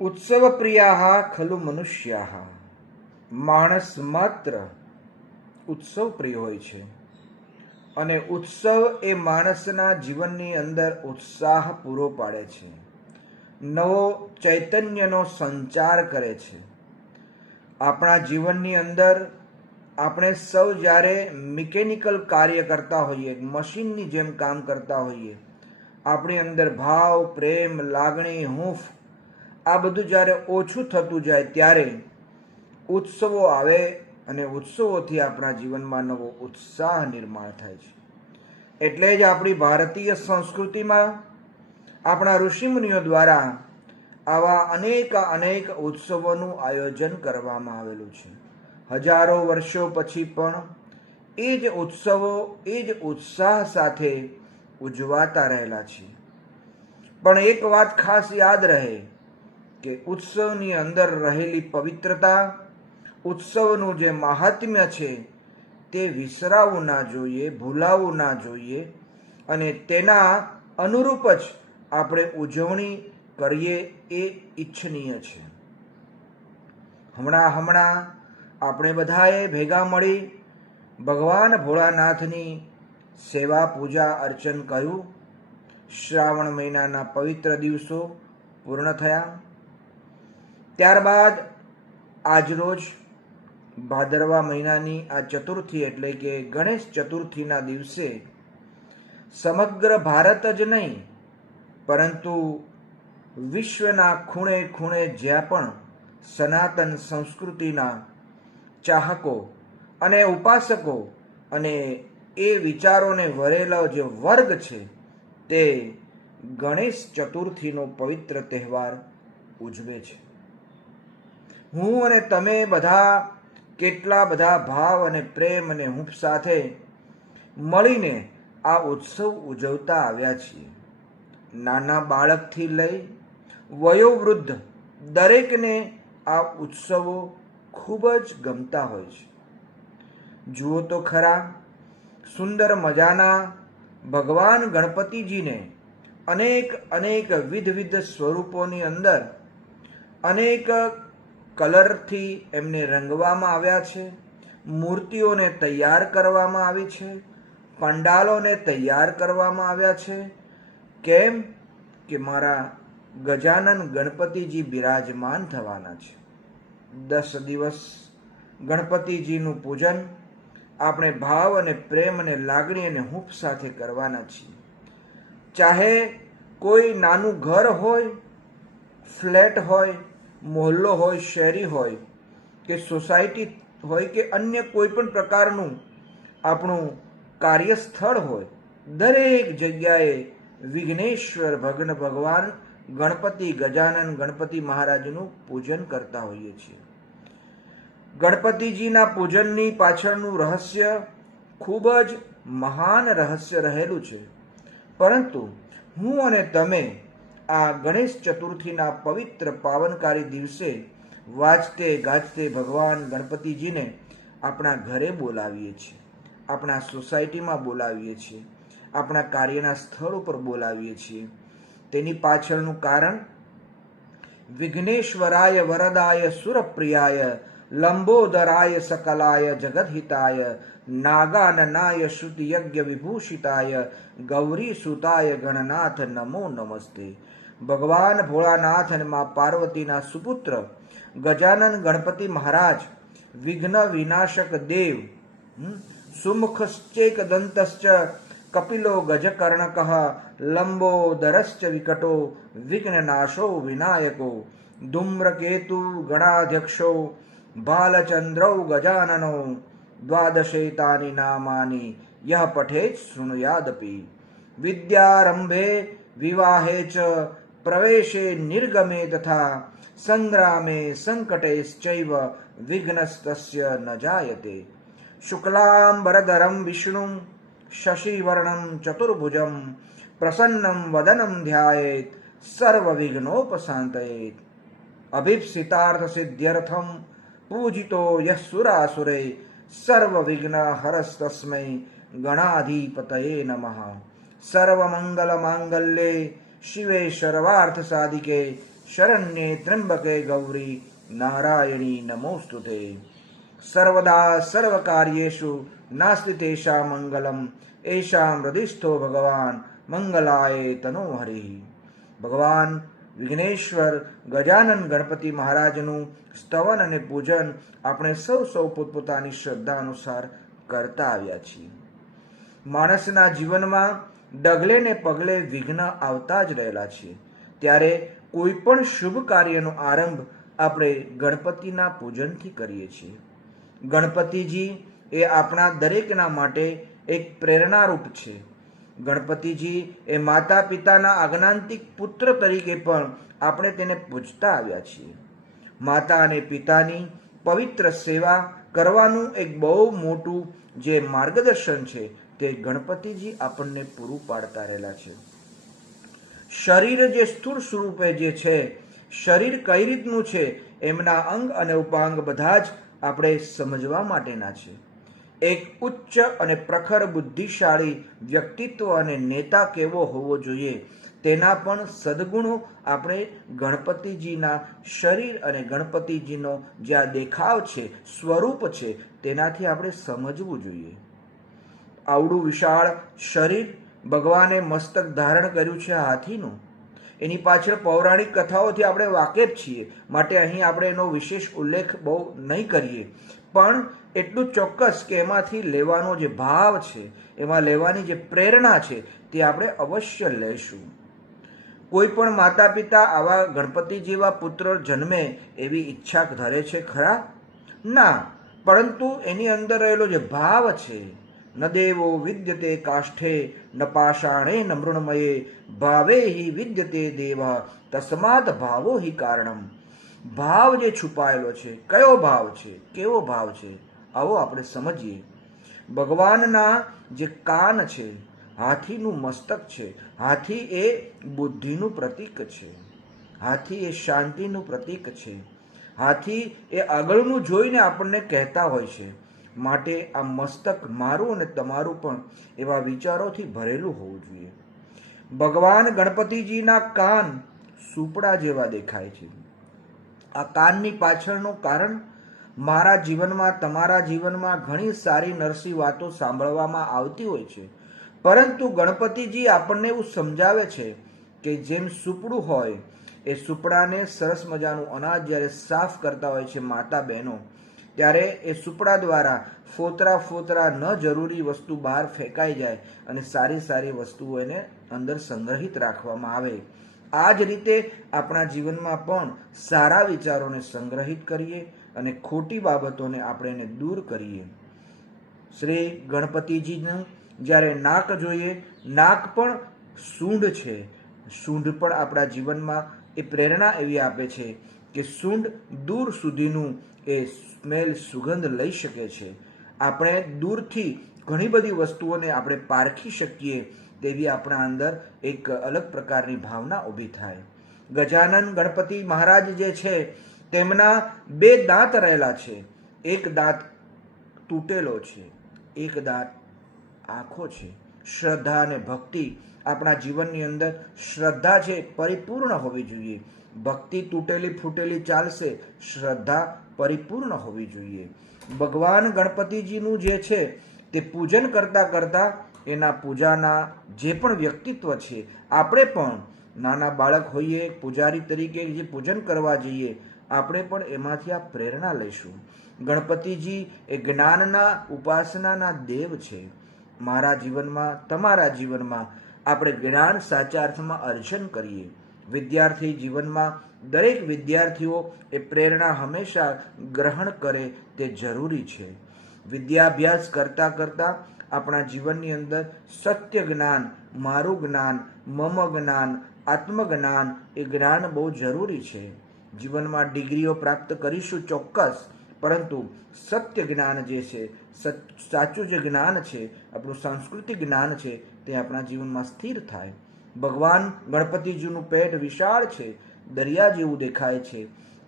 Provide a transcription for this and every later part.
ઉત્સવ પ્રિયા ખલુ મનુષ્યા. માણસ માત્ર ઉત્સવ પ્રિય હોય છે અને ઉત્સવ એ માણસના જીવનની અંદર ઉત્સાહ પૂરો પાડે છે, નવો ચૈતન્યનો સંચાર કરે છે. આપણા જીવનની અંદર આપણે સૌ જ્યારે મિકેનિકલ કાર્ય કરતા હોઈએ, મશીનની જેમ કામ કરતા હોઈએ, આપણી અંદર ભાવ, પ્રેમ, લાગણી, હૂંફ આ બધું જ્યારે ઓછું થતું જાય ત્યારે ઉત્સવો આવે અને ઉત્સવોથી આપણા જીવનમાં નવો ઉત્સાહ નિર્માણ થાય છે. એટલે જ આપણી ભારતીય સંસ્કૃતિમાં આપણા ઋષિમુનિઓ દ્વારા આવા અનેક ઉત્સવોનું આયોજન કરવામાં આવેલું છે. હજારો વર્ષો પછી પણ એ જ ઉત્સવો એ જ ઉત્સાહ સાથે ઉજવાતા રહેલા છે. પણ એક વાત ખાસ યાદ રહે કે ઉત્સવની અંદર રહેલી પવિત્રતા, ઉત્સવનું જે મહાત્મ્ય છે તે વિસરાવવું ના જોઈએ, ભૂલાવવું ના જોઈએ અને તેના અનુરૂપ જ આપણે ઉજવણી કરીએ એ ઈચ્છનીય છે. હમણાં આપણે બધાએ ભેગા મળી ભગવાન ભોળાનાથની સેવા, પૂજા, અર્ચન કર્યું. શ્રાવણ મહિનાના પવિત્ર દિવસો પૂર્ણ થયા. ત્યારબાદ આજરોજ ભાદરવા મહિનાની આ ચતુર્થી એટલે કે ગણેશ ચતુર્થીના દિવસે સમગ્ર ભારત જ નહીં પરંતુ વિશ્વના ખૂણે ખૂણે જ્યાં પણ સનાતન સંસ્કૃતિના ચાહકો અને ઉપાસકો અને એ વિચારોને વરેલો જે વર્ગ છે તે ગણેશ ચતુર્થીનો પવિત્ર તહેવાર ઉજવે છે. હું અને તમે બધા કેટલા બધા ભાવ અને પ્રેમ અને હૂંફ સાથે મળીને આ ઉત્સવ ઉજવતા આવ્યા છીએ. નાના બાળકથી લઈ વયોવૃદ્ધ દરેકને આ ઉત્સવો ખૂબ જ ગમતા હોય છે. જુઓ તો ખરા, સુંદર મજાના ભગવાન ગણપતિજીને અનેક વિધ સ્વરૂપોની અંદર અનેક કલરથી એમને રંગવામાં આવ્યા છે. મૂર્તિઓને તૈયાર કરવામાં આવી છે, પંડાલોને તૈયાર કરવામાં આવ્યા છે. કેમ કે મારા ગજાનન ગણપતિજી બિરાજમાન થવાના છે. 10 દિવસ ગણપતિજીનું પૂજન આપણે ભાવ અને પ્રેમ અને લાગણી અને હૂંફ સાથે કરવાના છીએ. ચાહે કોઈ નાનું ઘર હોય, ફ્લેટ હોય, મોહલ્લો હોય, શેરી હોય કે સોસાયટી હોય કે અન્ય કોઈ પણ પ્રકારનું આપણું કાર્યસ્થળ હોય, દરેક જગ્યાએ વિઘ્નેશ્વર ભગવાન ગણપતિ ગજાનન ગણપતિ મહારાજનું પૂજન કરતા હોઈએ છીએ. ગણપતિજીના પૂજનની પાછળનું રહસ્ય ખૂબ જ મહાન રહસ્ય રહેલું છે. પરંતુ હું અને તમે આ ગણેશ ચતુર્થીના પવિત્ર પાવનકારી દિવસે વાજતે ગાજતે ભગવાન ગણપતિજીને આપણા ઘરે બોલાવીએ છીએ, આપણા સોસાયટીમાં બોલાવીએ છીએ, આપણા કાર્યના સ્થળ ઉપર બોલાવીએ છીએ. તેની પાછળનું કારણ વિઘ્નેશ્વરાય વરદાય સુરપ્રિયાય લંબોદરાય સકલાય જગદહિતાય નાગાનનાય શ્રુતિ યજ્ઞ વિભૂષિતાય ગૌરી સુતાય ગણનાથ નમો નમસ્તે. ભગવાન ભોળાનાથ અને મા પાર્વતીના સુપુત્ર ગજાનન ગણપતિ મહારાજ વિઘ્ન વિનાશક દેવ, સુમુખશ્ચેક દંતશ્ચ કપિલો ગજકર્ણક લંબોદરશ્ચ વિકટો વિઘ્નનાશો વિનાયકો ધૂમ્રકેતુ ગણાધ્યક્ષો બાલચંદ્રૌ ગજાનનો દ્વાદશેતાની નામાની યહ પઠેત શૃણુયાદપી. વિદ્યારંભે વિવાહે ચ પ્રવેશે નિર્ગમે તથા સંગ્રામે સંકટેશ્ચૈવ વિઘ્નસ્તસ્ય ન જાયતે. શુક્લાંબરધરં વિષ્ણું શશિવર્ણં ચતુર્ભુજં પ્રસન્नं વદनं ધ્યાયેત સર્વવિઘ્નોપશાંતયેત. અભીપ્સિતાર્થસિદ્ધ્યર્થં પૂજિતો યઃ સુરાસુરે સર્વવિઘ્નહરસ્તસ્મૈ ગણાધિપતયે નમઃ. સર્વમંગલમાંગલ્યે શિવે સર્વાર્થસાધિકે શરણ્યે ત્ર્યંબકે ગૌરી નારાયણી નમોસ્તુતે. સર્વદા સર્વકાર્યેષુ નાસ્તિ તેષાં મંગલમ એષાં હૃદયસ્થો ભગવાન મંગલાય તનો હરિ. ભગવાન વિઘ્નેશ્વર ગજાનન ગણપતિ મહારાજનું સ્તવન અને પૂજન આપણે સૌ પોતપોતાની શ્રદ્ધા અનુસાર કરતા આવ્યા છીએ. માણસના જીવનમાં ડગલે ને પગલે વિઘ્ન આવતા જ રહેલા છે. ત્યારે કોઈ પણ શુભ કાર્યનો આરંભ આપણે ગણપતિના પૂજનથી કરીએ છીએ. ગણપતિજી એ આપણા દરેકના માટે એક પ્રેરણારૂપ છે. ગણપતિજી એ માતા પિતાના આજ્ઞાંતિક પુત્ર તરીકે પણ આપણે તેને પૂજતા આવ્યા છીએ. માતા અને પિતાની પવિત્ર સેવા કરવાનું એક બહુ મોટું જે માર્ગદર્શન છે તે ગણપતિજી આપણને પૂરું પાડતા રહેલા છે. શરીર જે સ્થૂળ સ્વરૂપે જે છે, શરીર કઈ રીતનું છે એમના અંગ અને ઉપાંગ બધા જ આપણે સમજવા માટેના છે. એક ઉચ્ચ અને પ્રખર બુદ્ધિશાળી વ્યક્તિત્વ અને નેતા કેવો હોવો જોઈએ તેના પણ સદગુણો આપણે ગણપતિજીના શરીર અને ગણપતિજીનો જે આ દેખાવ છે, સ્વરૂપ છે, તેનાથી આપણે સમજવું જોઈએ. આવડું વિશાળ શરીર ભગવાને મસ્તક ધારણ કર્યું છે હાથીનું. એની પાછળ પૌરાણિક કથાઓથી આપણે વાકેફ છીએ, માટે અહીં આપણે એનો વિશેષ ઉલ્લેખ બહુ નહીં કરીએ. પણ એટલું ચોક્કસ કે એમાંથી લેવાનો જે ભાવ છે, એમાં લેવાની જે પ્રેરણા છે તે આપણે અવશ્ય લેશું. કોઈ પણ માતા પિતા આવા ગણપતિ જેવા પુત્ર જન્મે એવી ઈચ્છા ધરે છે ખરા? ના, પરંતુ એની અંદર રહેલો જે ભાવ છે, ન દેવો વિદ્યતે કાષ્ઠે ન પાષાણે ન મૃણમયે ભાવે હિ વિદ્યતે દેવ તસ્માત ભાવો હિ કારણમ. ભાવ જે છુપાયેલો છે, કયો ભાવ છે, કેવો ભાવ છે, આવો આપણે સમજીએ. ભગવાનના જે કાન છે, હાથીનું મસ્તક છે. હાથી એ બુદ્ધિનું પ્રતીક છે. હાથી એ શાંતિનું પ્રતીક છે. હાથી એ આગળનું જોઈને આપણને કહેતા હોય છે. માટે આ મસ્તક મારું અને તમારું પણ એવા વિચારોથી ભરેલું હોવું જોઈએ. ભગવાન ગણપતિજીના કાન સુપડા જેવા દેખાય છે. આ કાનની પાછળનું કારણ મારા જીવનમાં, તમારા જીવનમાં ઘણી સારી નરસી વાતો સાંભળવામાં આવતી હોય છે, પરંતુ ગણપતિજી આપણને એવું સમજાવે છે કે જેમ સુપડું હોય, એ સુપડાને સરસ મજાનું અનાજ જ્યારે સાફ કરતા હોય છે માતા બહેનો, ત્યારે એ સુપડા દ્વારા ફોતરા ન જરૂરી વસ્તુ બહાર ફેંકાઈ જાય અને સારી સારી વસ્તુઓ એને અંદર સંગ્રહિત રાખવામાં આવે. આ જ રીતે આપણા જીવનમાં પણ સારા વિચારોને સંગ્રહિત કરીએ અને ખોટી બાબતોને આપણે એને દૂર કરીએ. શ્રી ગણપતિજીનું જ્યારે નાક જોઈએ, નાક પણ સૂંઢ છે. સૂંઢ પણ આપણા જીવનમાં એ પ્રેરણા એવી આપે છે કે સૂંઢ દૂર સુધીનું એ સ્મેલ, સુગંધ લઈ શકે છે. આપણે દૂરથી ઘણી બધી વસ્તુઓને આપણે પારખી શકીએ તેવી આપણા અંદર એક અલગ પ્રકારની ભાવના ઊભી થાય. ગજાનન ગણપતિ મહારાજ જે છે તેમના 2 દાંત રહેલા છે. એક દાંત તૂટેલો છે, એક દાંત આંખો છે. શ્રદ્ધા અને ભક્તિ આપણા જીવનની અંદર શ્રદ્ધા છે પરિપૂર્ણ હોવી જોઈએ. ભક્તિ તૂટેલી ફૂટેલી ચાલશે, શ્રદ્ધા પરિપૂર્ણ હોવી જોઈએ. ભગવાન ગણપતિજીનું જે છે તે પૂજન કરતા કરતા એના પૂજાના જે પણ વ્યક્તિત્વ છે, આપણે પણ નાના બાળક હોઈએ, પૂજારી તરીકે જે પૂજન કરવા જઈએ, આપણે પણ એમાંથી આ પ્રેરણા લઈશું. ગણપતિજી એ જ્ઞાનના, ઉપાસનાના દેવ છે. મારા જીવનમાં, તમારા જીવનમાં આપણે જ્ઞાન સાચા અર્થમાં અર્જન કરીએ. વિદ્યાર્થી જીવનમાં દરેક વિદ્યાર્થીઓ એ પ્રેરણા હંમેશા ગ્રહણ કરે તે જરૂરી છે. વિદ્યાભ્યાસ કરતા કરતા આપણા જીવનની અંદર સત્ય જ્ઞાન, મારું જ્ઞાન, મમ જ્ઞાન, આત્મજ્ઞાન એ જ્ઞાન બહુ જરૂરી છે. જીવનમાં ડિગ્રીઓ પ્રાપ્ત કરીશું ચોક્કસ, પરંતુ સત્ય જ્ઞાન જે છે, સાચું જે જ્ઞાન છે, આપણું સાંસ્કૃતિક જ્ઞાન છે, તે આપણા જીવનમાં સ્થિર થાય. ભગવાન ગણપતિજીનું પેટ વિશાળ છે, દરિયા જેવું દેખાય છે.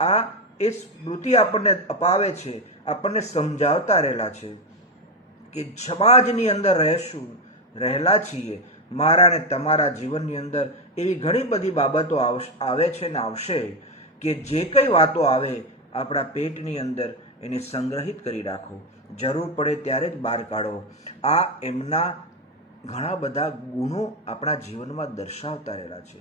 આ એ સ્મૃતિ આપણને અપાવે છે, આપણને સમજાવતા રહેલા છે કે સમાજની અંદર રહેલા છીએ. મારા ને તમારા જીવનની અંદર એવી ઘણી બધી બાબતો આવે છે ને આવશે કે જે કંઈ વાતો આવે આપણા પેટની અંદર એને સંગ્રહિત કરી રાખો, જરૂર પડે ત્યારે જ બહાર કાઢો. આ એમના ઘણા બધા ગુણો આપણા જીવનમાં દર્શાવતા રહેલા છે.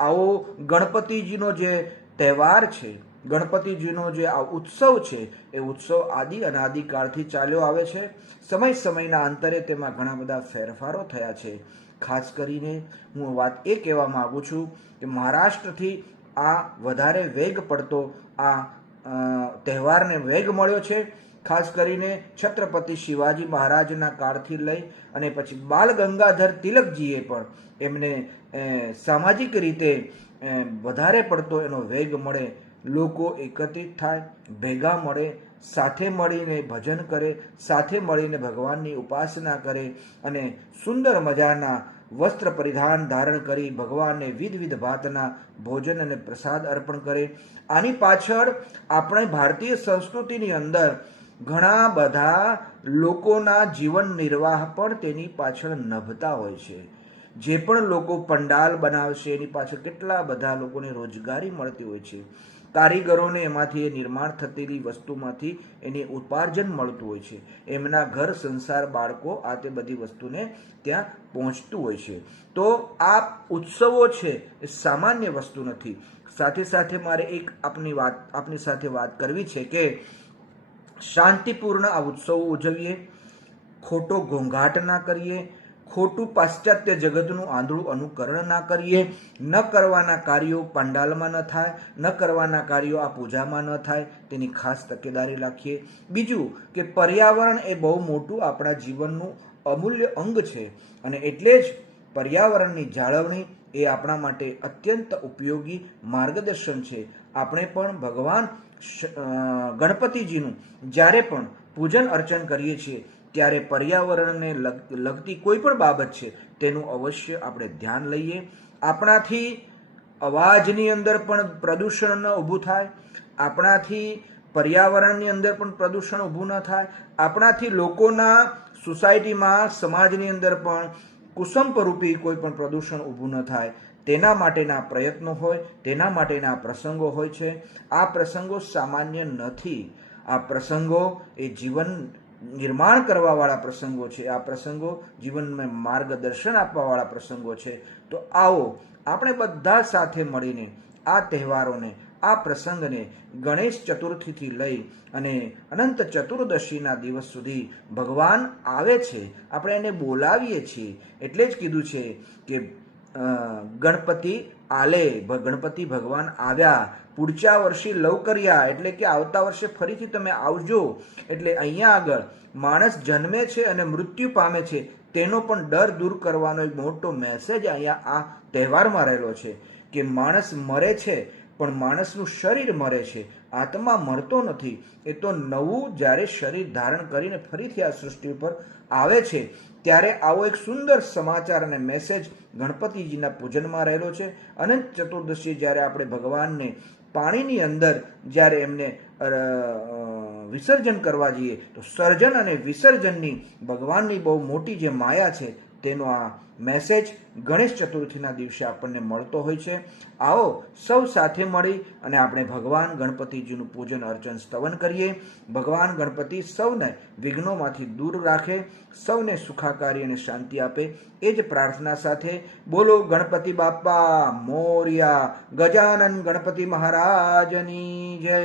આવો ગણપતિજીનો જે તહેવાર છે, ગણપતિજીનો જે આ ઉત્સવ છે, એ ઉત્સવ આદિ અનાદિકાળથી ચાલ્યો આવે છે. સમય સમયના અંતરે તેમાં ઘણા બધા ફેરફારો થયા છે. ખાસ કરીને હું વાત એ કહેવા માગું છું કે મહારાષ્ટ્રથી આ વધારે વેગ પડતો આ તહેવારને વેગ મળ્યો છે. ખાસ કરીને છત્રપતિ શિવાજી મહારાજના કાળથી લઈ અને પછી બાલ ગંગાધર તિલકજીએ પણ એમને સામાજિક રીતે વધારે પડતો એનો વેગ મળે, લોકો એકત્રિત થાય, ભેગા મળે, સાથે મળીને ભજન કરે, સાથે મળીને ભગવાનની ઉપાસના કરે અને સુંદર મજાના વસ્ત્ર પરિધાન ધારણ કરી ભગવાનને વિવિધ ભાતના ભોજન અને પ્રસાદ અર્પણ કરે. આની પાછળ આપણે ભારતીય સંસ્કૃતિની અંદર ઘણા બધા લોકોના જીવન નિર્વાહ પણ તેની પાછળ નભતા હોય છે. જે પણ લોકો પંડાલ બનાવશે એની પાછળ કેટલા બધા લોકોને રોજગારી મળતી હોય છે. કારીગરોને એમાંથી એ નિર્માણ થતી વસ્તુમાંથી એને ઉપાર્જન મળતું હોય છે. એમના ઘર સંસાર બાળકો આ તે બધી વસ્તુને ત્યાં પહોંચતું હોય છે. તો આ ઉત્સવો છે એ સામાન્ય વસ્તુ નથી. સાથે સાથે મારે એક આપની સાથે વાત કરવી છે કે શાંતિપૂર્ણ આ ઉત્સવો ઉજવીએ, ખોટો ઘોંઘાટ ના કરીએ, ખોટું પાશ્ચાત્ય જગતનું આંધળું અનુકરણ ના કરીએ, ન કરવાના કાર્યો પંડાલમાં ન થાય, ન કરવાના કાર્યો આ પૂજામાં ન થાય, તેની ખાસ તકેદારી રાખીએ. બીજું કે પર્યાવરણ એ બહુ મોટું આપણા જીવનનું અમૂલ્ય અંગ છે અને એટલે જ પર્યાવરણની જાળવણી એ આપણા માટે અત્યંત ઉપયોગી માર્ગદર્શન છે. આપણે પણ ભગવાન ગણપતિજીનું જ્યારે પણ પૂજન અર્ચન કરીએ છીએ ત્યારે પર્યાવરણને લગતી કોઈ પણ બાબત છે તેનું અવશ્ય આપણે ધ્યાન લઈએ. આપણાથી અવાજની અંદર પણ પ્રદૂષણ ન ઊભું થાય, આપણાથી પર્યાવરણની અંદર પણ પ્રદૂષણ ઊભું ન થાય, આપણાથી લોકોના સોસાયટીમાં સમાજની અંદર પણ કુસંપરૂપી કોઈ પણ પ્રદૂષણ ઊભું ન થાય, તેના માટેના પ્રયત્નો હોય, તેના માટેના પ્રસંગો હોય છે. આ પ્રસંગો સામાન્ય નથી. આ પ્રસંગો એ જીવન નિર્માણ કરવાવાળા પ્રસંગો છે. આ પ્રસંગો જીવનમાં માર્ગદર્શન આપવાવાળા પ્રસંગો છે. તો આવો આપણે બધા સાથે મળીને આ તહેવારોને, આ પ્રસંગને ગણેશ ચતુર્થીથી લઈ અને અનંત ચતુર્દશીના દિવસ સુધી ભગવાન આવે છે, આપણે એને બોલાવીએ છીએ. એટલે જ કીધું છે કે ગણપતિ આલે, ગણપતિ ભગવાન આવ્યા, પૂડચા વર્ષે લવકર્યા, એટલે કે આવતા વર્ષે ફરીથી તમે આવજો. એટલે અહીંયા આગળ માણસ જન્મે છે અને મૃત્યુ પામે છે તેનો પણ ડર દૂર કરવાનો એક મોટો મેસેજ અહીંયા આ તહેવારમાં રહેલો છે કે માણસ મરે છે પણ માણસનું શરીર મરે છે, આત્મા મરતો નથી. એ તો નવું જ્યારે શરીર ધારણ કરીને ફરીથી આ સૃષ્ટિ ઉપર આવે છે ત્યારે આવો એક સુંદર સમાચાર અને મેસેજ ગણપતિજીના પૂજનમાં રહેલો છે. અનંત ચતુર્દશી જ્યારે આપણે ભગવાનને પાણીની અંદર જ્યારે એમને વિસર્જન કરવા જઈએ તો સર્જન અને વિસર્જનની ભગવાનની બહુ મોટી જે માયા છે તેનો આ મેસેજ ગણેશ ચતુર્થીના દિવસે આપણને મળતો હોય છે. આવો સૌ સાથે મળી અને આપણે ભગવાન ગણપતિજીનું પૂજન અર્ચન સ્તવન કરીએ. ભગવાન ગણપતિ સૌને વિઘ્નોમાંથી દૂર રાખે, સૌને સુખાકારી અને શાંતિ આપે, એ જ પ્રાર્થના સાથે બોલો ગણપતિ બાપા મોર્યા, ગજાનન ગણપતિ મહારાજની જય.